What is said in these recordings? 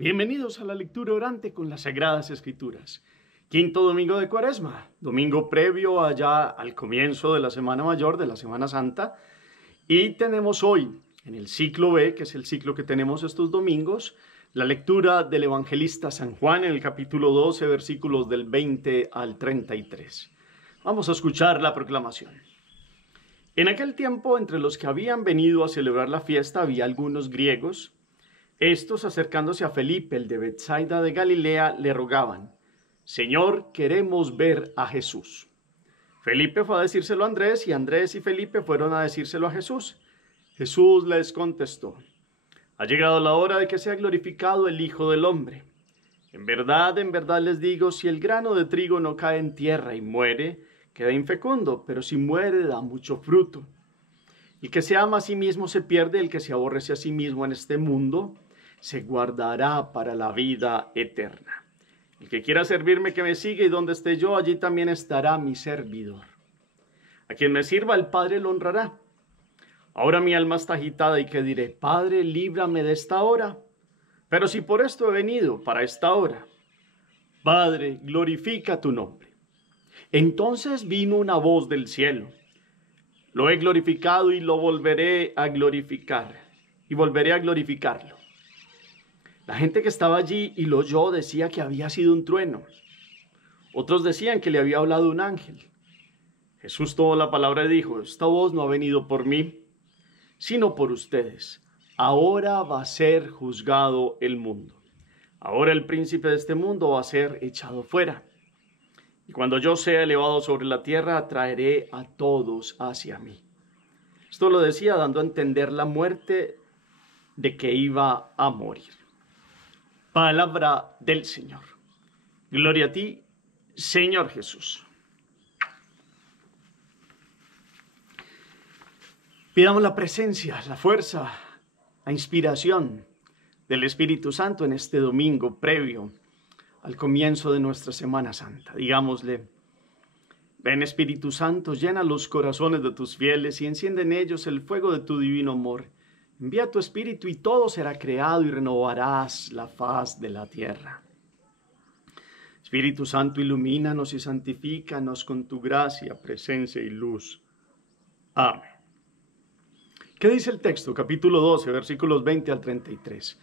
Bienvenidos a la lectura orante con las Sagradas Escrituras. Quinto domingo de Cuaresma, domingo previo allá al comienzo de la Semana Mayor, de la Semana Santa. Y tenemos hoy, en el ciclo B, que es el ciclo que tenemos estos domingos, la lectura del evangelista San Juan en el capítulo 12, versículos del 20 al 33. Vamos a escuchar la proclamación. En aquel tiempo, entre los que habían venido a celebrar la fiesta, había algunos griegos. Estos, acercándose a Felipe, el de Betsaida de Galilea, le rogaban: Señor, queremos ver a Jesús. Felipe fue a decírselo a Andrés, y Andrés y Felipe fueron a decírselo a Jesús. Jesús les contestó: Ha llegado la hora de que sea glorificado el Hijo del Hombre. En verdad les digo, si el grano de trigo no cae en tierra y muere, queda infecundo, pero si muere da mucho fruto. El que se ama a sí mismo se pierde, el que se aborrece a sí mismo en este mundo se guardará para la vida eterna. El que quiera servirme, que me siga, y donde esté yo, allí también estará mi servidor. A quien me sirva, el Padre lo honrará. Ahora mi alma está agitada, y que diré: Padre, líbrame de esta hora. Pero si por esto he venido, para esta hora, Padre, glorifica tu nombre. Entonces vino una voz del cielo: Lo he glorificado y lo volveré a glorificar, y volveré a glorificarlo. La gente que estaba allí y lo oyó decía que había sido un trueno. Otros decían que le había hablado un ángel. Jesús tomó la palabra y dijo: Esta voz no ha venido por mí, sino por ustedes. Ahora va a ser juzgado el mundo. Ahora el príncipe de este mundo va a ser echado fuera. Y cuando yo sea elevado sobre la tierra, atraeré a todos hacia mí. Esto lo decía dando a entender la muerte de que iba a morir. Palabra del Señor. Gloria a ti, Señor Jesús. Pidamos la presencia, la fuerza, la inspiración del Espíritu Santo en este domingo previo al comienzo de nuestra Semana Santa. Digámosle: Ven, Espíritu Santo, llena los corazones de tus fieles y enciende en ellos el fuego de tu divino amor. Envía tu Espíritu y todo será creado y renovarás la faz de la tierra. Espíritu Santo, ilumínanos y santifícanos con tu gracia, presencia y luz. Amén. ¿Qué dice el texto? Capítulo 12, versículos 20 al 33.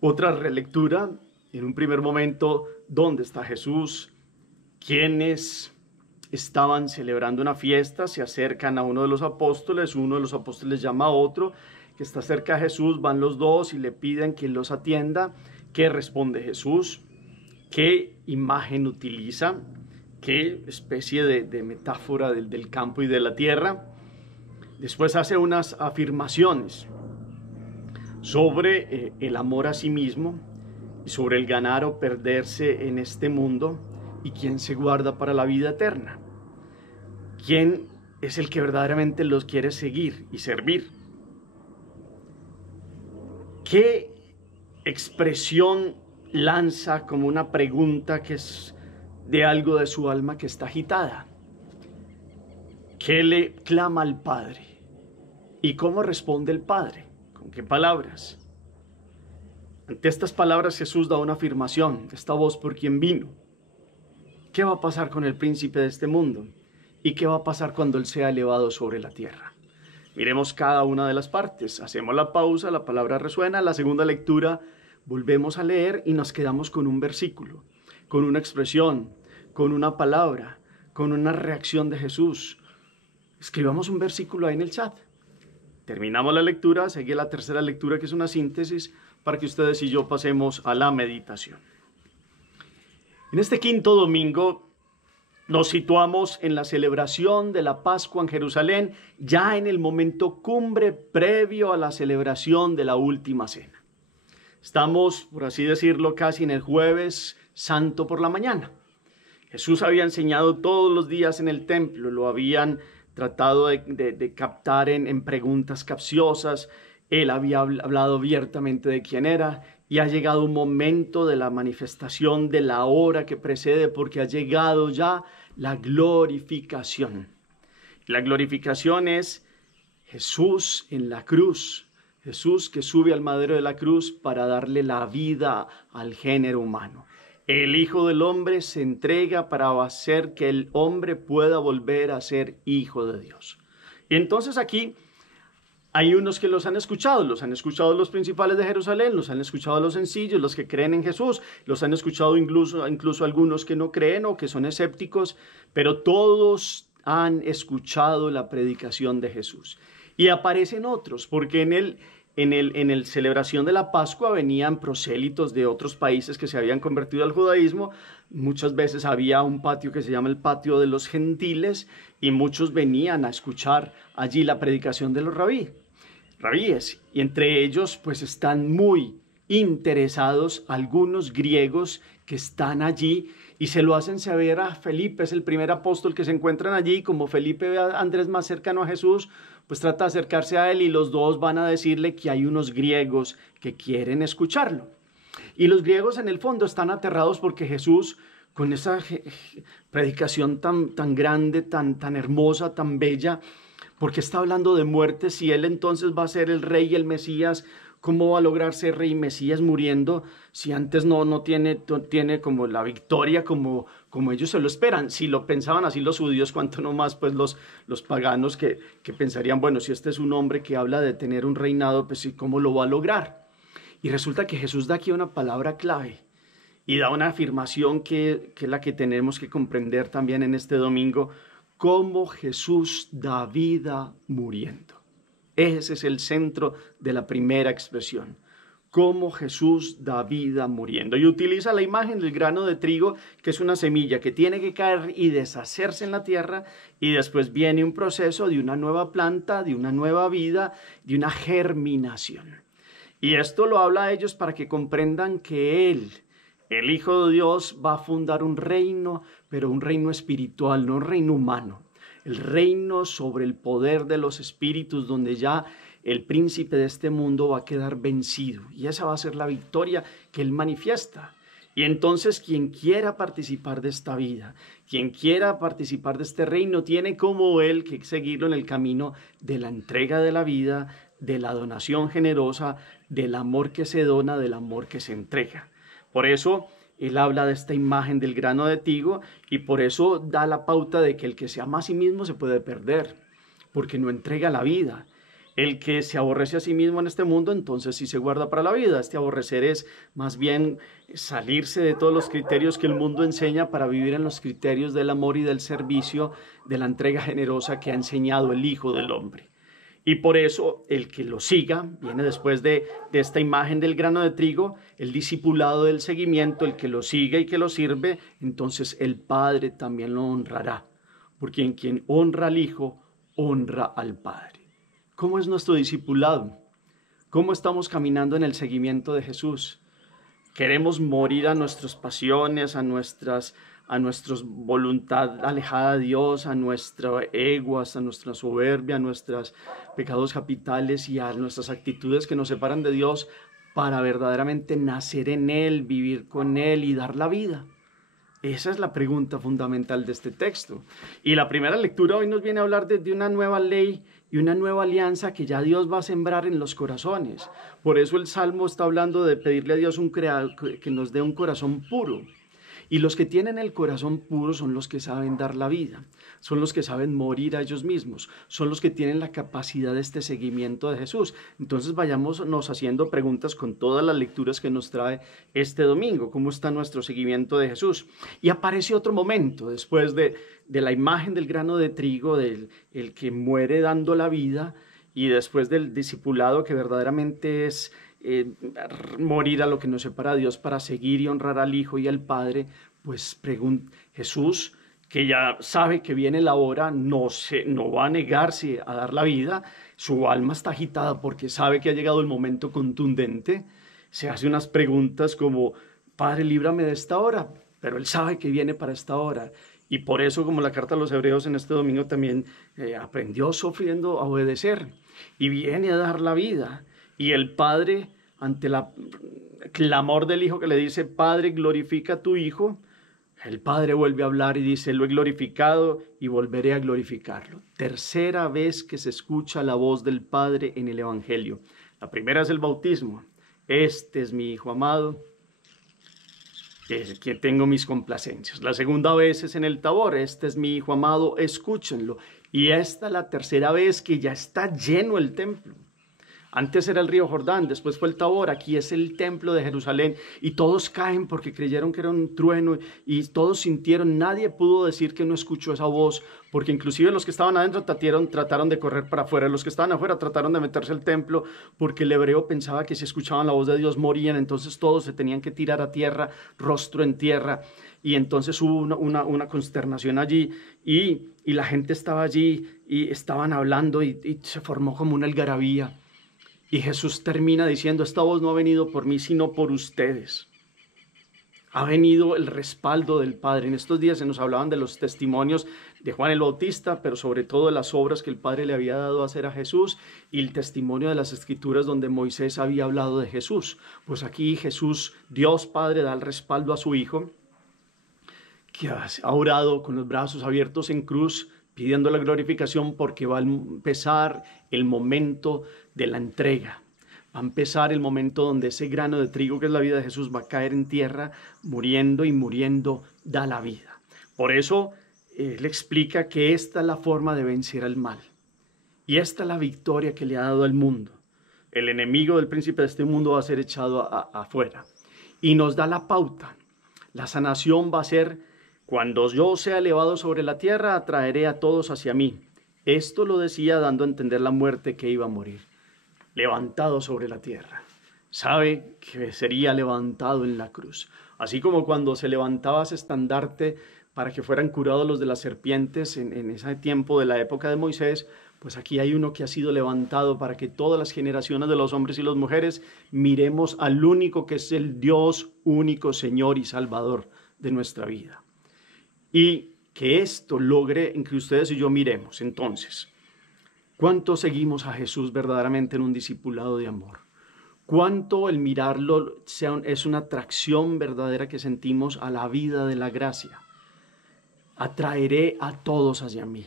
Otra relectura, en un primer momento, ¿dónde está Jesús? ¿Quiénes estaban celebrando una fiesta? Se acercan a uno de los apóstoles llama a otro que está cerca de Jesús, van los dos y le piden que los atienda. ¿Qué responde Jesús? ¿Qué imagen utiliza? ¿Qué especie de metáfora del campo y de la tierra? Después hace unas afirmaciones sobre el amor a sí mismo y sobre el ganar o perderse en este mundo y quién se guarda para la vida eterna. ¿Quién es el que verdaderamente los quiere seguir y servir? ¿Qué expresión lanza como una pregunta que es de algo de su alma que está agitada? ¿Qué le clama al Padre? ¿Y cómo responde el Padre? ¿Con qué palabras? Ante estas palabras Jesús da una afirmación: esta voz por quien vino. ¿Qué va a pasar con el príncipe de este mundo? ¿Y qué va a pasar cuando él sea elevado sobre la tierra? Miremos cada una de las partes. Hacemos la pausa, la palabra resuena. La segunda lectura volvemos a leer y nos quedamos con un versículo, con una expresión, con una palabra, con una reacción de Jesús. Escribamos un versículo ahí en el chat. Terminamos la lectura, sigue la tercera lectura, que es una síntesis para que ustedes y yo pasemos a la meditación. En este quinto domingo nos situamos en la celebración de la Pascua en Jerusalén, ya en el momento cumbre previo a la celebración de la Última Cena. Estamos, por así decirlo, casi en el Jueves Santo por la mañana. Jesús había enseñado todos los días en el templo, lo habían tratado de captar en preguntas capciosas. Él había hablado abiertamente de quién era, y ha llegado un momento de la manifestación de la hora que precede, porque ha llegado ya la glorificación. La glorificación es Jesús en la cruz, Jesús que sube al madero de la cruz para darle la vida al género humano. El Hijo del Hombre se entrega para hacer que el hombre pueda volver a ser hijo de Dios. Y entonces aquí hay unos que los han escuchado los principales de Jerusalén, los han escuchado los sencillos, los que creen en Jesús, los han escuchado incluso algunos que no creen o que son escépticos, pero todos han escuchado la predicación de Jesús. Y aparecen otros, porque en el celebración de la Pascua venían prosélitos de otros países que se habían convertido al judaísmo. Muchas veces había un patio que se llama el patio de los gentiles y muchos venían a escuchar allí la predicación de los rabíes. Y entre ellos pues están muy interesados algunos griegos que están allí y se lo hacen saber a Felipe, es el primer apóstol que se encuentran allí. Como Felipe ve a Andrés más cercano a Jesús, pues trata de acercarse a él y los dos van a decirle que hay unos griegos que quieren escucharlo. Y los griegos en el fondo están aterrados porque Jesús, con esa predicación tan grande, tan hermosa, tan bella, porque está hablando de muerte. Si él entonces va a ser el rey y el Mesías, ¿cómo va a lograr ser rey y Mesías muriendo si antes no tiene como la victoria como ellos se lo esperan? Si lo pensaban así los judíos, cuánto no más pues los paganos que pensarían, bueno, si este es un hombre que habla de tener un reinado, pues sí, ¿cómo lo va a lograr? Y resulta que Jesús da aquí una palabra clave y da una afirmación que es la que tenemos que comprender también en este domingo: cómo Jesús da vida muriendo. Ese es el centro de la primera expresión. Cómo Jesús da vida muriendo. Y utiliza la imagen del grano de trigo, que es una semilla que tiene que caer y deshacerse en la tierra, y después viene un proceso de una nueva planta, de una nueva vida, de una germinación. Y esto lo habla a ellos para que comprendan que Él, el Hijo de Dios, va a fundar un reino, pero un reino espiritual, no un reino humano. El reino sobre el poder de los espíritus, donde ya el príncipe de este mundo va a quedar vencido. Y esa va a ser la victoria que Él manifiesta. Y entonces quien quiera participar de esta vida, quien quiera participar de este reino, tiene como Él que seguirlo en el camino de la entrega de la vida, de la donación generosa, del amor que se dona, del amor que se entrega. Por eso Él habla de esta imagen del grano de trigo y por eso da la pauta de que el que se ama a sí mismo se puede perder, porque no entrega la vida. El que se aborrece a sí mismo en este mundo, entonces sí se guarda para la vida. Este aborrecer es más bien salirse de todos los criterios que el mundo enseña para vivir en los criterios del amor y del servicio, de la entrega generosa que ha enseñado el Hijo del Hombre. Y por eso el que lo siga, viene después de esta imagen del grano de trigo, el discipulado del seguimiento, el que lo siga y que lo sirve, entonces el Padre también lo honrará. Porque quien honra al Hijo, honra al Padre. ¿Cómo es nuestro discipulado? ¿Cómo estamos caminando en el seguimiento de Jesús? ¿Queremos morir a nuestras pasiones, a nuestra voluntad alejada de Dios, a nuestro ego, a nuestra soberbia, a nuestros pecados capitales y a nuestras actitudes que nos separan de Dios para verdaderamente nacer en Él, vivir con Él y dar la vida? Esa es la pregunta fundamental de este texto. Y la primera lectura hoy nos viene a hablar de una nueva ley y una nueva alianza que ya Dios va a sembrar en los corazones. Por eso el Salmo está hablando de pedirle a Dios que nos dé un corazón puro. Y los que tienen el corazón puro son los que saben dar la vida, son los que saben morir a ellos mismos, son los que tienen la capacidad de este seguimiento de Jesús. Entonces vayámonos haciendo preguntas con todas las lecturas que nos trae este domingo. ¿Cómo está nuestro seguimiento de Jesús? Y aparece otro momento después de la imagen del grano de trigo, del el que muere dando la vida, y después del discipulado que verdaderamente es morir a lo que nos separa a Dios para seguir y honrar al Hijo y al Padre. Pues Jesús, que ya sabe que viene la hora, no va a negarse a dar la vida. Su alma está agitada porque sabe que ha llegado el momento contundente. Se hace unas preguntas como: Padre, líbrame de esta hora, pero Él sabe que viene para esta hora. Y por eso, como la carta a los Hebreos en este domingo también aprendió sufriendo a obedecer y viene a dar la vida. Y el Padre, ante el clamor del Hijo que le dice: Padre, glorifica a tu Hijo, el Padre vuelve a hablar y dice: lo he glorificado y volveré a glorificarlo. Tercera vez que se escucha la voz del Padre en el Evangelio. La primera es el bautismo. Este es mi Hijo amado, que tengo mis complacencias. La segunda vez es en el Tabor. Este es mi Hijo amado, escúchenlo. Y esta es la tercera vez que ya está lleno el templo. Antes era el río Jordán, después fue el Tabor, aquí es el templo de Jerusalén y todos caen porque creyeron que era un trueno y todos sintieron, nadie pudo decir que no escuchó esa voz, porque inclusive los que estaban adentro trataron de correr para afuera, los que estaban afuera trataron de meterse al templo porque el hebreo pensaba que si escuchaban la voz de Dios morían, entonces todos se tenían que tirar a tierra, rostro en tierra, y entonces hubo una consternación allí y la gente estaba allí y estaban hablando y se formó como una algarabía. Y Jesús termina diciendo, esta voz no ha venido por mí, sino por ustedes. Ha venido el respaldo del Padre. En estos días se nos hablaban de los testimonios de Juan el Bautista, pero sobre todo de las obras que el Padre le había dado a hacer a Jesús y el testimonio de las Escrituras donde Moisés había hablado de Jesús. Pues aquí Jesús, Dios Padre, da el respaldo a su Hijo, que ha orado con los brazos abiertos en cruz, pidiendo la glorificación porque va a empezar el momento de la entrega. Va a empezar el momento donde ese grano de trigo que es la vida de Jesús va a caer en tierra, muriendo y muriendo da la vida. Por eso él explica que esta es la forma de vencer al mal. Y esta es la victoria que le ha dado al mundo. El enemigo del príncipe de este mundo va a ser echado afuera. Y nos da la pauta. La sanación va a ser: cuando yo sea elevado sobre la tierra, atraeré a todos hacia mí. Esto lo decía dando a entender la muerte que iba a morir. Levantado sobre la tierra. Sabe que sería levantado en la cruz. Así como cuando se levantaba ese estandarte para que fueran curados los de las serpientes en ese tiempo de la época de Moisés, pues aquí hay uno que ha sido levantado para que todas las generaciones de los hombres y las mujeres miremos al único que es el Dios único, Señor y Salvador de nuestra vida. Y que esto logre en que ustedes y yo miremos. Entonces, ¿cuánto seguimos a Jesús verdaderamente en un discipulado de amor? ¿Cuánto el mirarlo es una atracción verdadera que sentimos a la vida de la gracia? Atraeré a todos hacia mí.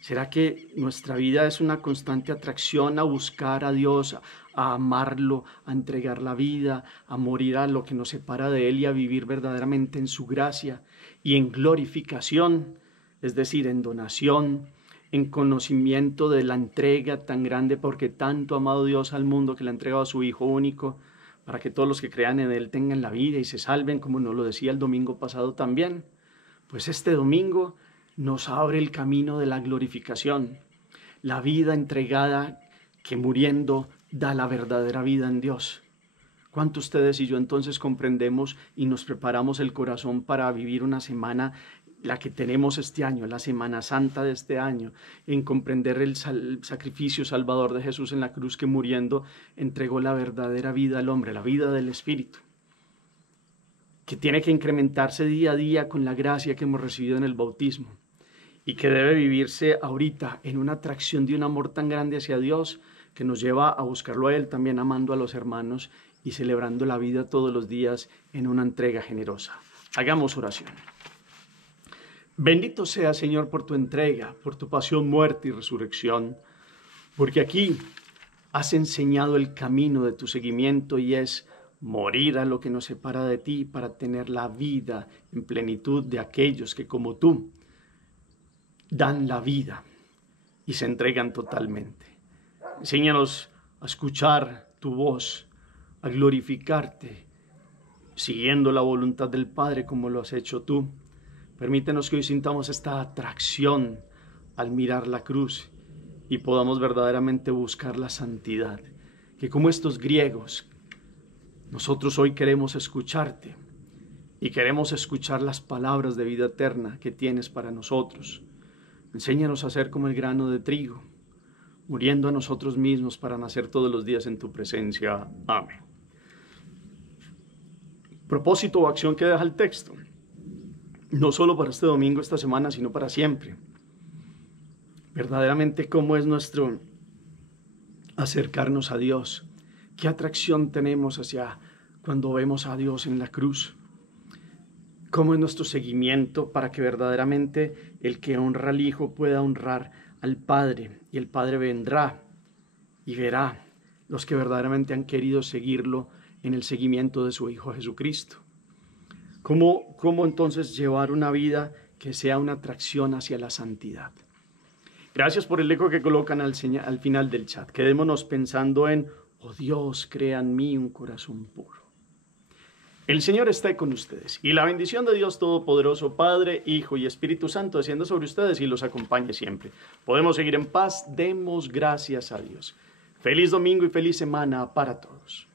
¿Será que nuestra vida es una constante atracción a buscar a Dios, a amarlo, a entregar la vida, a morir a lo que nos separa de Él y a vivir verdaderamente en su gracia y en glorificación, es decir, en donación, en conocimiento de la entrega tan grande, porque tanto ha amado Dios al mundo que le ha entregado a su Hijo único, para que todos los que crean en Él tengan la vida y se salven, como nos lo decía el domingo pasado también? Pues este domingo nos abre el camino de la glorificación, la vida entregada que muriendo da la verdadera vida en Dios. ¿Cuánto ustedes y yo entonces comprendemos y nos preparamos el corazón para vivir una semana, la que tenemos este año, la Semana Santa de este año, en comprender el sacrificio salvador de Jesús en la cruz, que muriendo entregó la verdadera vida al hombre, la vida del Espíritu, que tiene que incrementarse día a día con la gracia que hemos recibido en el bautismo y que debe vivirse ahorita en una atracción de un amor tan grande hacia Dios que nos lleva a buscarlo a Él, también amando a los hermanos y celebrando la vida todos los días en una entrega generosa. Hagamos oración. Bendito sea, Señor, por tu entrega, por tu pasión, muerte y resurrección, porque aquí has enseñado el camino de tu seguimiento y es morir a lo que nos separa de ti para tener la vida en plenitud de aquellos que como tú dan la vida y se entregan totalmente. Enséñanos a escuchar tu voz, a glorificarte, siguiendo la voluntad del Padre como lo has hecho tú. Permítenos que hoy sintamos esta atracción al mirar la cruz y podamos verdaderamente buscar la santidad. Que como estos griegos, nosotros hoy queremos escucharte y queremos escuchar las palabras de vida eterna que tienes para nosotros. Enséñanos a ser como el grano de trigo, muriendo a nosotros mismos para nacer todos los días en tu presencia. Amén. Propósito o acción que deja el texto, no solo para este domingo, esta semana, sino para siempre. Verdaderamente, ¿cómo es nuestro acercarnos a Dios? ¿Qué atracción tenemos hacia cuando vemos a Dios en la cruz? ¿Cómo es nuestro seguimiento para que verdaderamente el que honra al Hijo pueda honrar al Padre? Y el Padre vendrá y verá los que verdaderamente han querido seguirlo en el seguimiento de su Hijo Jesucristo. ¿Cómo entonces llevar una vida que sea una atracción hacia la santidad? Gracias por el eco que colocan al final del chat. Quedémonos pensando en, oh Dios, crea en mí un corazón puro. El Señor esté con ustedes y la bendición de Dios Todopoderoso, Padre, Hijo y Espíritu Santo descienda sobre ustedes y los acompañe siempre. Podemos seguir en paz, demos gracias a Dios. Feliz domingo y feliz semana para todos.